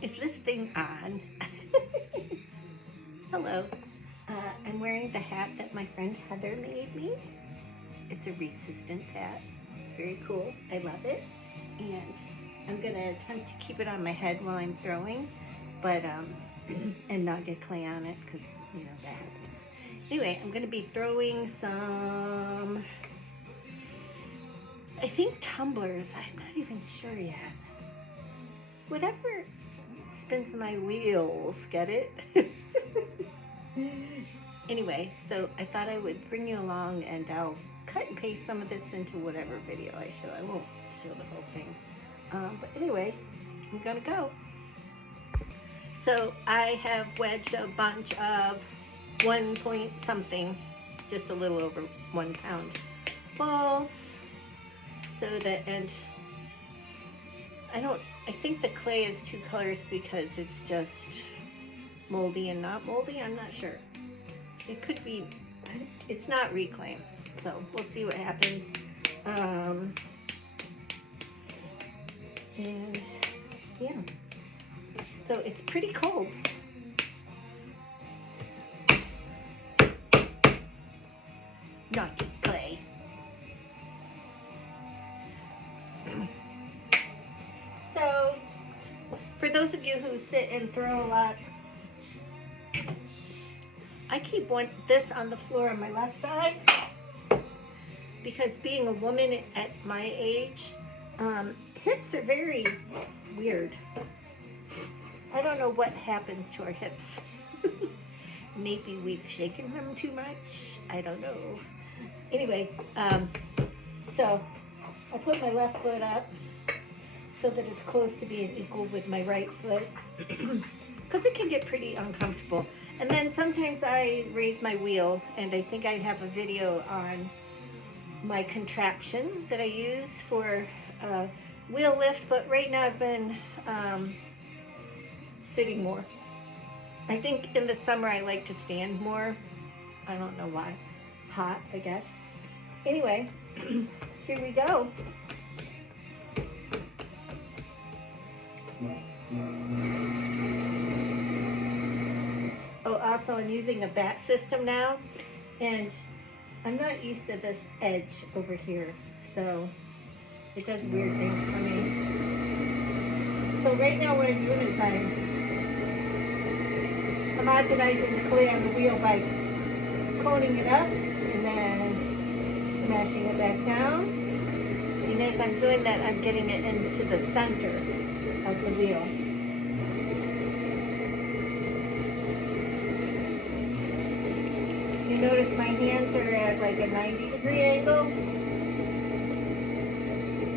Is this thing on? Hello. I'm wearing the hat that my friend Heather made me. It's a resistance hat. It's very cool. I love it. And I'm going to attempt to keep it on my head while I'm throwing, but and not get clay on it because, you know, that happens. Anyway, I'm going to be throwing some, I think, tumblers. I'm not even sure yet. Whatever spins my wheels, get it? Anyway, so I thought I would bring you along and I'll cut and paste some of this into whatever video I show. I won't show the whole thing. But anyway, I'm gonna go. So I have wedged a bunch of 1 point something, just a little over 1 pound balls. So that, and I think the clay is 2 colors because it's just moldy and not moldy. I'm not sure. It could be, it's not reclaim. So we'll see what happens. And yeah, so it's pretty cold. Not clay. So for those of you who sit and throw a lot, I keep this on the floor on my left side because being a woman at my age, hips are very weird. I don't know what happens to our hips. Maybe we've shaken them too much. I don't know. Anyway, so I put my left foot up so that it's close to being equal with my right foot because it can get pretty uncomfortable. And then sometimes I raise my wheel, and I think I have a video on my contraption that I use for wheel lift, but right now I've been sitting more. I think in the summer I like to stand more. I don't know why. Hot, I guess. Anyway, here we go. Oh, also I'm using a bat system now, and I'm not used to this edge over here, so it does weird things for me. So right now what I'm doing is I'm homogenizing the clay on the wheel by coning it up and then smashing it back down. And as I'm doing that, I'm getting it into the center of the wheel. You notice my hands are at like a 90-degree angle.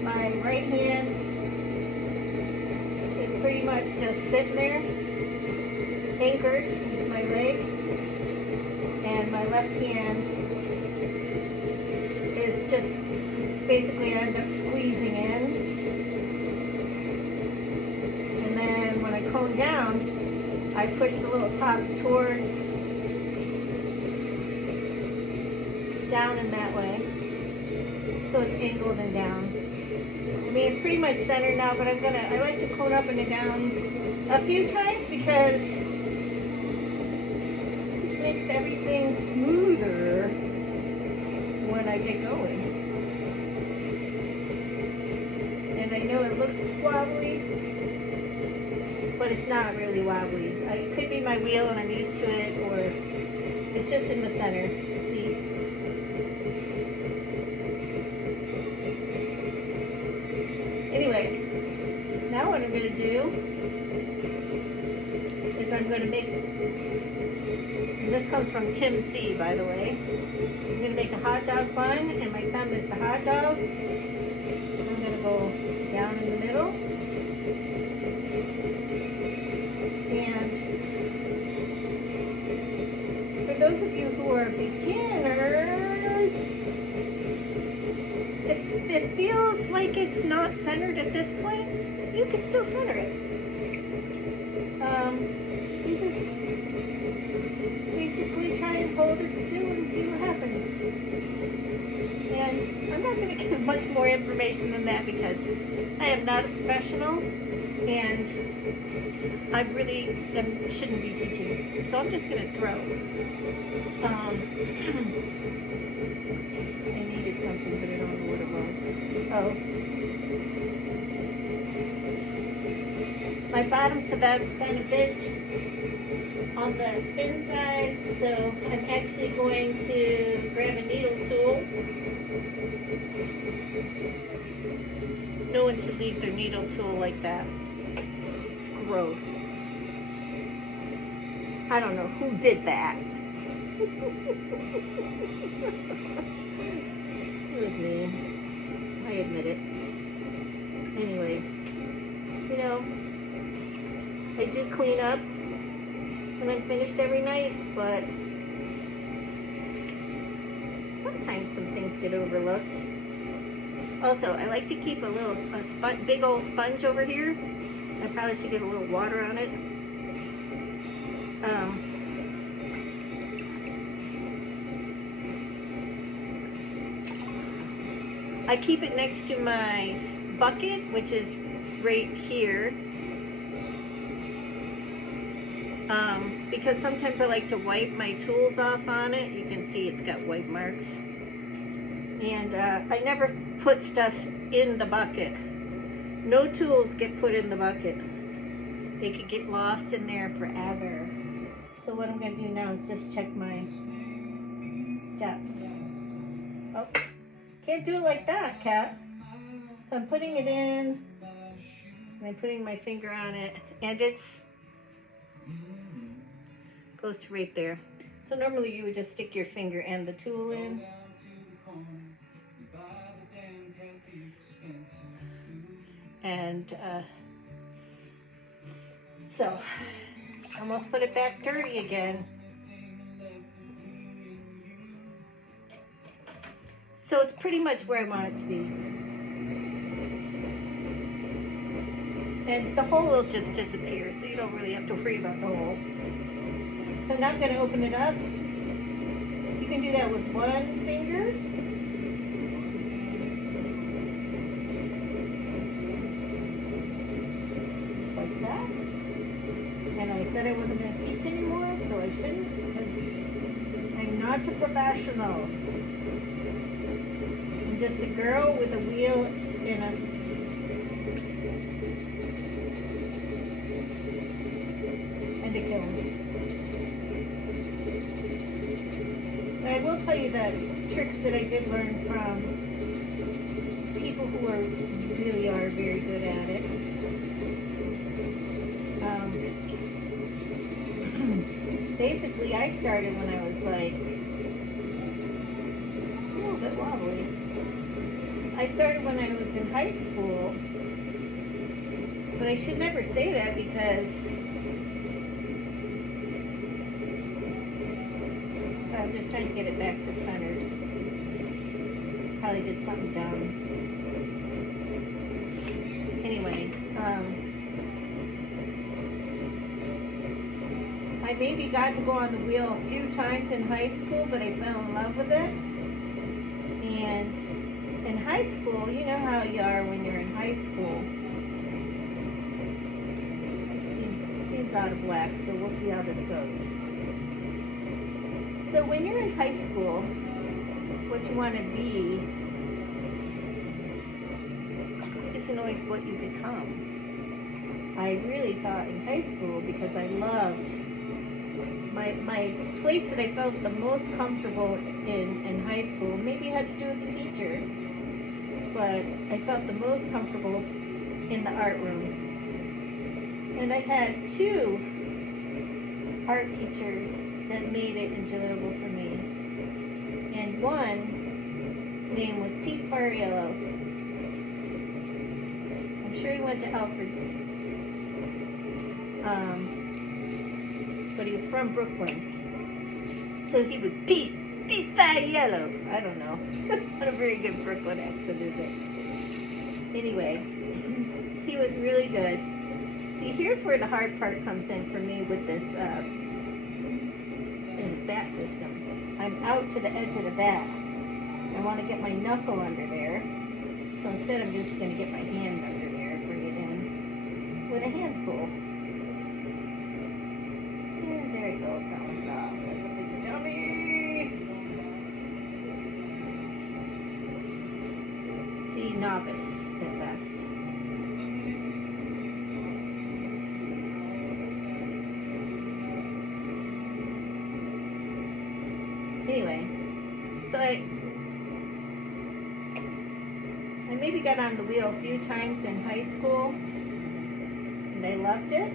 My right hand is pretty much just sitting there, anchored into my leg, and my left hand is just basically I end up squeezing in. And then when I cone down, I push the little top towards down in that way, so it's angled and down. I mean, it's pretty much centered now, but I like to cone up and down a few times because it just makes everything smoother when I get going. And I know it looks wobbly, but it's not really wobbly. It could be my wheel and I'm used to it, or it's just in the center. See? Anyway, now what I'm going to do is I'm going to make, and this comes from Tim C, by the way. I'm going to make a hot dog bun, and my thumb is the hot dog. I'm going to go down in the middle. And for those of you who are beginners, if it feels like it's not centered at this point, you can still center it. You just basically try and hold it still and see what happens. And I'm not going to give much more information than that because I am not a professional. And I really shouldn't be teaching, so I'm just going to throw. I needed something, but I don't know what it was. Oh. My bottoms have been a bit on the thin side, so I'm actually going to grab a needle tool. No one should leave their needle tool like that. It's gross. I don't know who did that. It was me. I admit it. Anyway, you know, I do clean up when I'm finished every night, but sometimes some things get overlooked. Also, I like to keep a big old sponge over here. I probably should get a little water on it. I keep it next to my bucket, which is right here. Because sometimes I like to wipe my tools off on it. You can see it's got wipe marks. And I never put stuff in the bucket. No tools get put in the bucket. They could get lost in there forever. So what I'm going to do now is just check my depth. Oh, can't do it like that, Kat. So I'm putting it in, and I'm putting my finger on it, and it's goes to right there. So normally you would just stick your finger and the tool in. And so almost put it back dirty again. So it's pretty much where I want it to be. And the hole will just disappear, so you don't really have to worry about the hole. So now I'm going to open it up. You can do that with one finger. Like that. And I said I wasn't going to teach anymore, so I shouldn't, because I'm not a professional. I'm just a girl with a wheel in a and a kiln. I will tell you that tricks that I did learn from people who really are very good at it. Basically, I started when I was like a little bit wobbly. I started when I was in high school, but I should never say that because I'm just trying to get it back to centered. Probably did something dumb. Anyway, I maybe got to go on the wheel a few times in high school, but I fell in love with it. And in high school, you know how you are when you're in high school. It seems out of whack, so we'll see how this goes. So when you're in high school, what you want to be isn't always what you become. I really thought in high school, because I loved my place that I felt the most comfortable in high school, maybe it had to do with the teacher, but I felt the most comfortable in the art room. And I had two art teachers that made it enjoyable for me. And one's name was Pete Fariello. I'm sure he went to Alfred. But he was from Brooklyn. So he was Pete Fariello. I don't know. Not a very good Brooklyn accent, is it? Anyway, he was really good. See, here's where the hard part comes in for me with this bat system. I'm out to the edge of the bat. I want to get my knuckle under there. So instead I'm just going to get my hand under there, bring it in. with a handful. And there you go, falling off like a big dummy. See, novice at best. Anyway, so I maybe got on the wheel a few times in high school, and I loved it,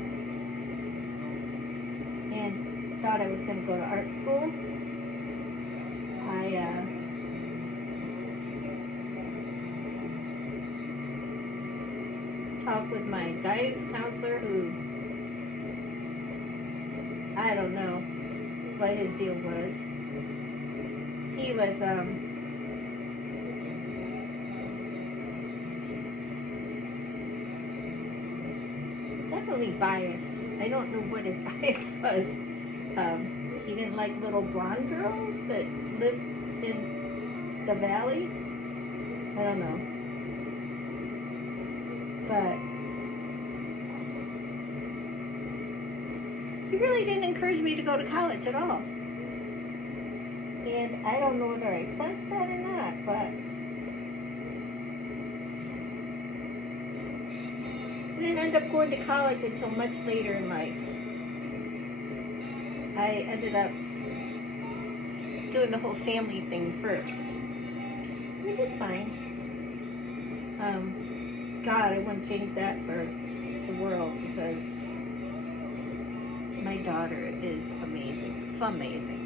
and thought I was going to go to art school. I talked with my guidance counselor, who, I don't know what his deal was. He was definitely biased. I don't know what his bias was. He didn't like little blonde girls that lived in the valley. I don't know. But he really didn't encourage me to go to college at all. And I don't know whether I sensed that or not, but I didn't end up going to college until much later in life. I ended up doing the whole family thing first, which is fine. God, I wouldn't change that for the world, because my daughter is amazing, amazing.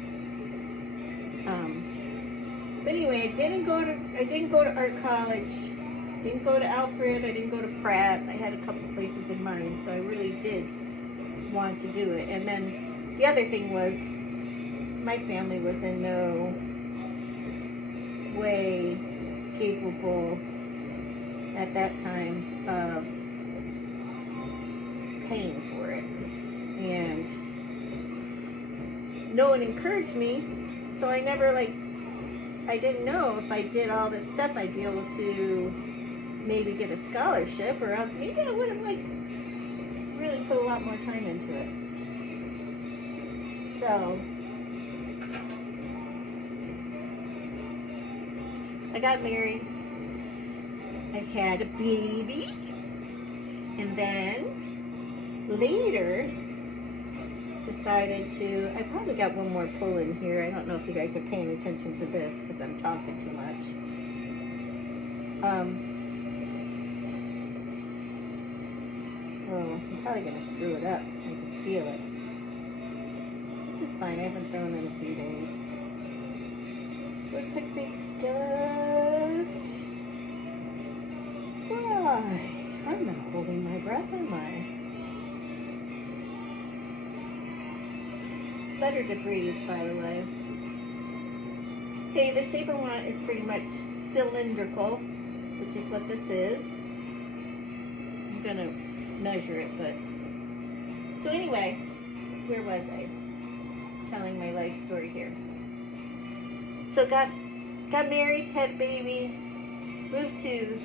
But anyway, I didn't go to art college. Didn't go to Alfred. I didn't go to Pratt. I had a couple places in mind, so I really did want to do it. And then the other thing was, my family was in no way capable at that time of paying for it, and no one encouraged me, so I never, I didn't know if I did all this stuff I'd be able to maybe get a scholarship, or else maybe I would have really put a lot more time into it. So I got married, I had a baby, and then later decided to, I probably got one more pull in here. I don't know if you guys are paying attention to this because I'm talking too much. Oh, I'm probably going to screw it up. I can feel it. Which is fine. I haven't thrown in a few days. What could be dust? Right. I'm not holding my breath, am I? Better to breathe, by the way. Okay, the shape I want is pretty much cylindrical, which is what this is. I'm going to measure it, but... So anyway, where was I? Telling my life story here. So got married, had a baby, moved to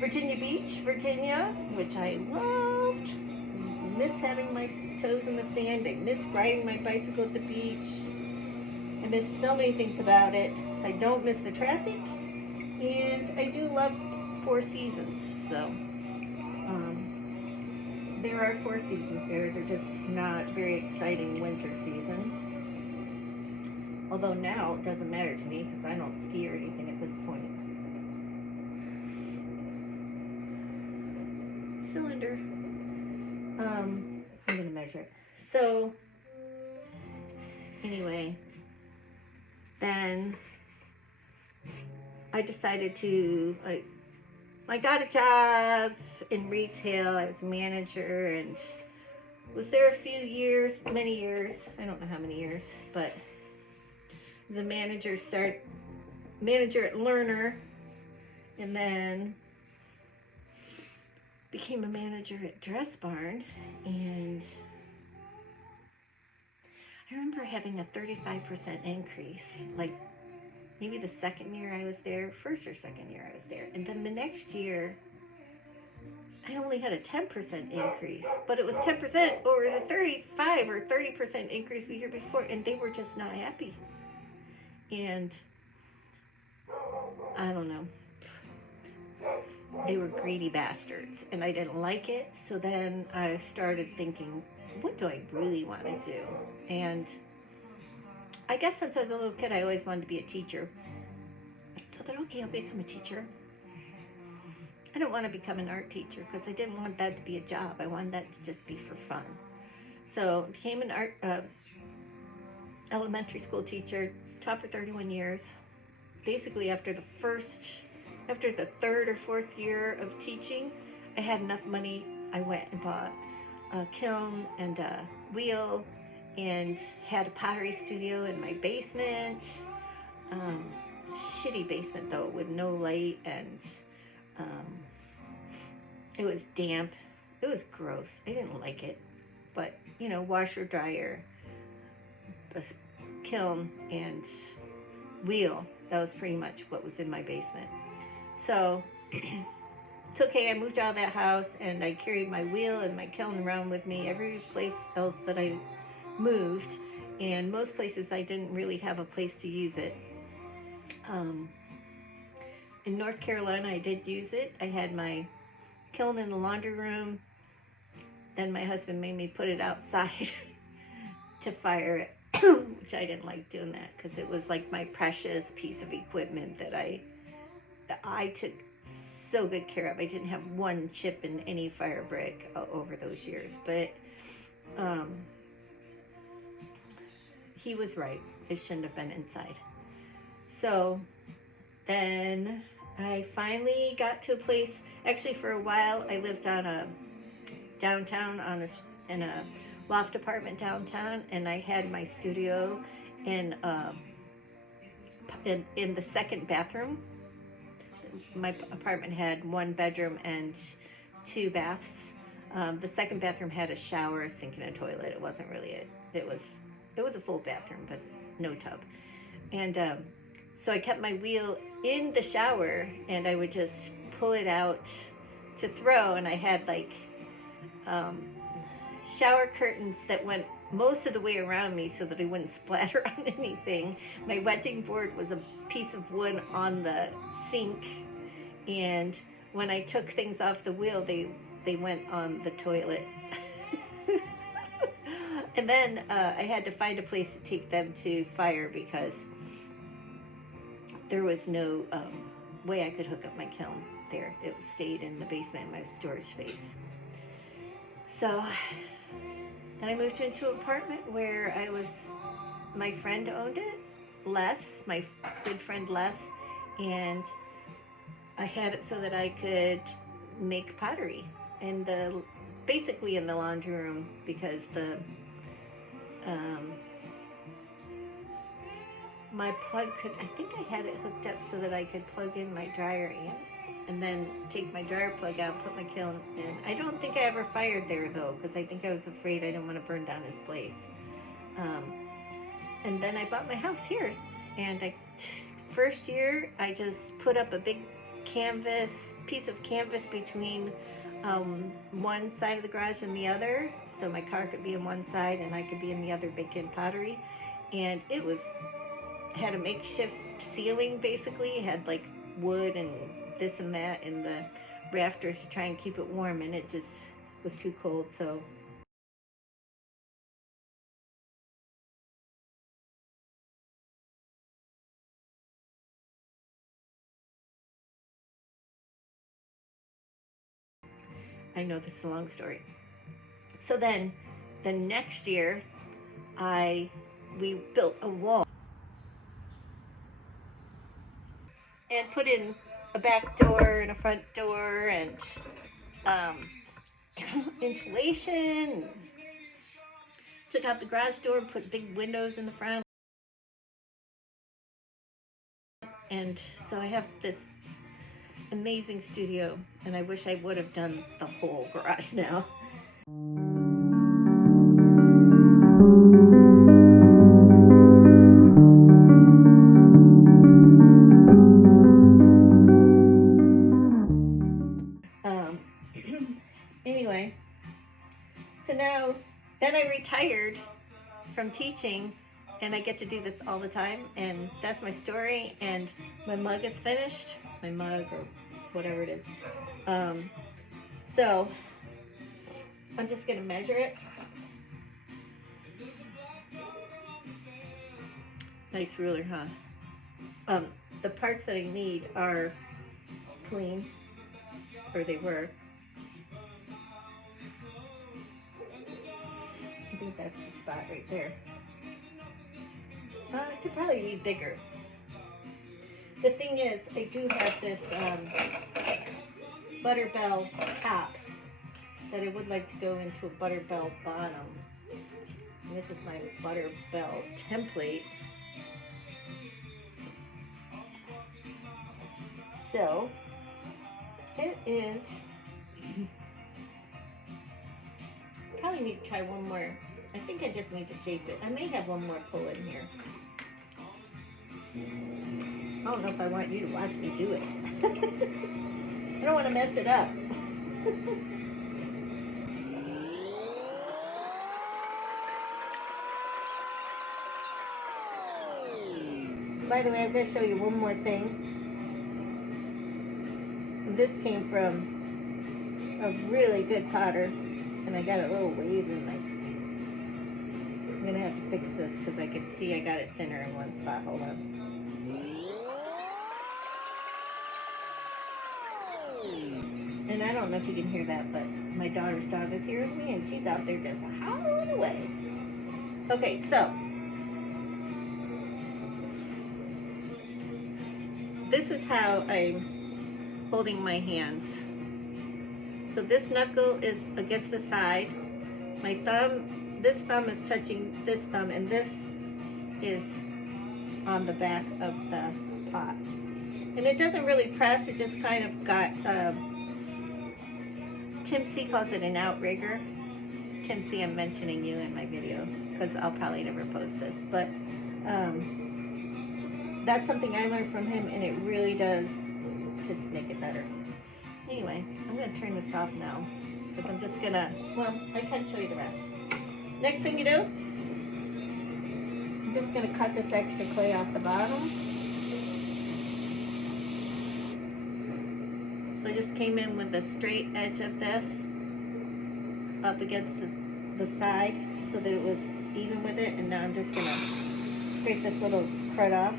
Virginia Beach, Virginia, which I loved. Miss having my toes in the sand. I miss riding my bicycle at the beach. I miss so many things about it. I don't miss the traffic, and I do love 4 seasons. So there are 4 seasons there. They're just not very exciting winter season. Although now it doesn't matter to me because I don't ski or anything at this point. Cylinder. I'm gonna measure it. So anyway, then I decided to, I got a job in retail. I was a manager and was there a few years, many years. I don't know how many years, but the manager at Learner, and then became a manager at Dress Barn. And I remember having a 35% increase, maybe the second year I was there, first or second year I was there. And then the next year, I only had a 10% increase, but it was 10% over the 35 or 30% increase the year before, and they were just not happy. And I don't know. They were greedy bastards, and I didn't like it. So then I started thinking, what do I really want to do? And I guess since I was a little kid, I always wanted to be a teacher. So I thought, okay, I'll become a teacher. I don't want to become an art teacher because I didn't want that to be a job. I wanted that to just be for fun. So I became an art elementary school teacher, taught for 31 years. Basically, after the third or fourth year of teaching, I had enough money. I went and bought a kiln and a wheel and had a pottery studio in my basement. Shitty basement though, with no light, and it was damp. It was gross. I didn't like it. But, you know, washer, dryer, a kiln, and wheel. That was pretty much what was in my basement. So it's okay. I moved out of that house, and I carried my wheel and my kiln around with me every place else that I moved. And most places I didn't really have a place to use it. In North Carolina, I did use it. I had my kiln in the laundry room. Then my husband made me put it outside to fire it, which I didn't like doing that because it was like my precious piece of equipment that I took so good care of. I didn't have one chip in any fire brick over those years, but he was right. It shouldn't have been inside. So then I finally got to a place. Actually, for a while, I lived on a downtown in a loft apartment downtown, and I had my studio in the second bathroom. My apartment had one bedroom and 2 baths. The second bathroom had a shower, a sink, and a toilet. It wasn't really it was a full bathroom, but no tub. And so I kept my wheel in the shower, and I would just pull it out to throw, and I had like shower curtains that went most of the way around me so that I wouldn't splatter on anything. My wetting board was a piece of wood on the sink, and when I took things off the wheel, they went on the toilet. And then I had to find a place to take them to fire because there was no way I could hook up my kiln there. It stayed in the basement in my storage space. So then I moved into an apartment where my friend owned it, Les, my good friend Les, and I had it so that I could make pottery basically in the laundry room because my plug I think I had it hooked up so that I could plug in my dryer in and then take my dryer plug out, put my kiln in. I don't think I ever fired there though, because I think I was afraid I didn't want to burn down his place. And then I bought my house here, and first year I just put up a big piece of canvas between one side of the garage and the other, so my car could be on one side and I could be in the other, making pottery. And it had a makeshift ceiling basically. It had like wood and this and that in the rafters to try and keep it warm, and it just was too cold. So I know this is a long story. So then the next year we built a wall and put in a back door and a front door and insulation. Took out the garage door and put big windows in the front. And so I have this amazing studio, and I wish I would have done the whole garage now. So now, then I retired from teaching, and I get to do this all the time, and that's my story, and my mug is finished, my mug or whatever it is. So I'm just gonna measure it. Nice ruler, huh? The parts that I need are clean, or they were. I think that's the spot right there. It could probably be bigger. The thing is, I do have this Butterbell top that I would like to go into a Butterbell bottom. And this is my Butterbell template. So, it is, probably need to try one more. I think I just need to shape it. I may have one more pull in here. I don't know if I want you to watch me do it. I don't want to mess it up. By the way, I'm going to show you one more thing. This came from a really good potter, and I got a little wave in my... I'm going to have to fix this because I can see I got it thinner in one spot. Hold on. And I don't know if you can hear that, but my daughter's dog is hearing me, and she's out there just howling away. Okay, so this is how I'm holding my hands. So this knuckle is against the side. My thumb, this thumb is touching this thumb, and this is on the back of the pot. And it doesn't really press, it just kind of got, Tim C calls it an outrigger. Tim C, I'm mentioning you in my video, because I'll probably never post this, but that's something I learned from him, and it really does just make it better. Anyway, I'm going to turn this off now, because I'm just going to, well, I can show you the rest. Next thing you do, I'm just going to cut this extra clay off the bottom. So I just came in with the straight edge of this up against the side so that it was even with it, and now I'm just going to scrape this little crud off.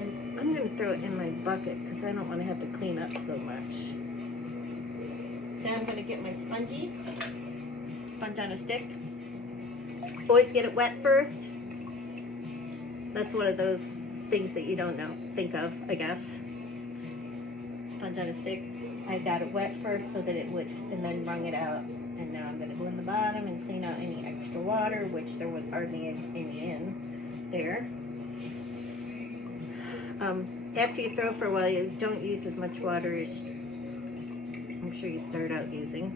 And I'm going to throw it in my bucket because I don't want to have to clean up so much. Now I'm going to get my sponge on a stick. Always get it wet first. That's one of those things that you don't think of, I guess. Sponge on a stick. I got it wet first so that it would, and then wrung it out. And now I'm going to go in the bottom and clean out any extra water, which there was hardly any in there. After you throw for a while, you don't use as much water as I'm sure you start out using.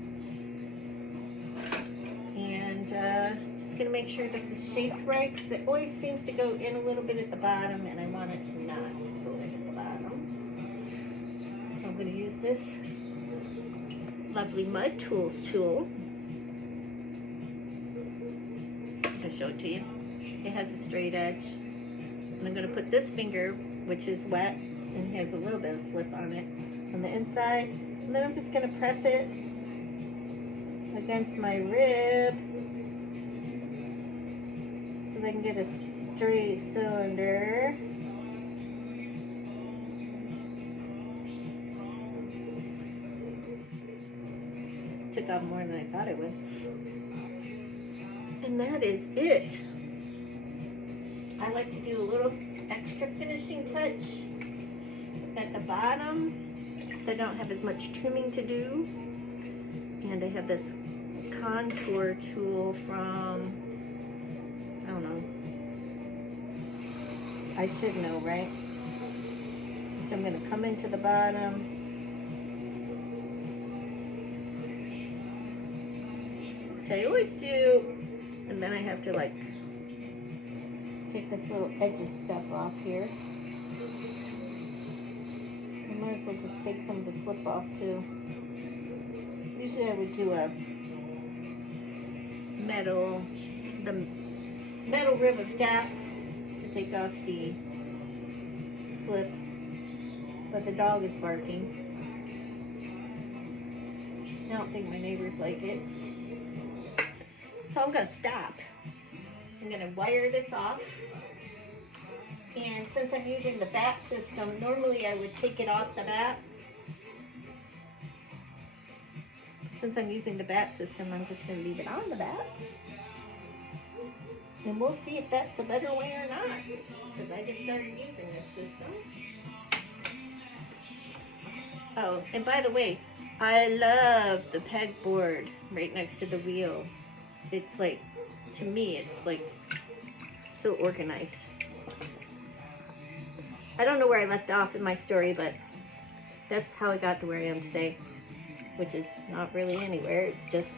And just going to make sure this is shaped right, because it always seems to go in a little bit at the bottom, and I want it to not go in at the bottom. So I'm going to use this lovely Mud Tools tool. I'll show it to you. It has a straight edge. And I'm going to put this finger, which is wet and has a little bit of slip on it, on the inside. And then I'm just going to press it against my rib so that I can get a straight cylinder. Took off more than I thought it would. And that is it. I like to do a little extra finishing touch at the bottom so I don't have as much trimming to do. And I have this contour tool from, I don't know, I should know, right? So I'm going to come into the bottom, which I always do, and then I have to like take this little edgy stuff off here. I might as well just take some of the slip off too. Usually I would do a the metal rib of death to take off the slip, but the dog is barking. I don't think my neighbors like it. So I'm gonna stop. I'm gonna wire this off. And since I'm using the bat system, normally I would take it off the bat. Since I'm using the bat system, I'm just gonna leave it on the bat. And we'll see if that's a better way or not, because I just started using this system. Oh, and by the way, I love the pegboard right next to the wheel. It's like, to me, it's like so organized. I don't know where I left off in my story, but that's how I got to where I am today, which is not really anywhere. It's just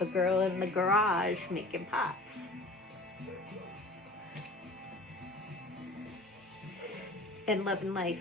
a girl in the garage making pots. And loving life.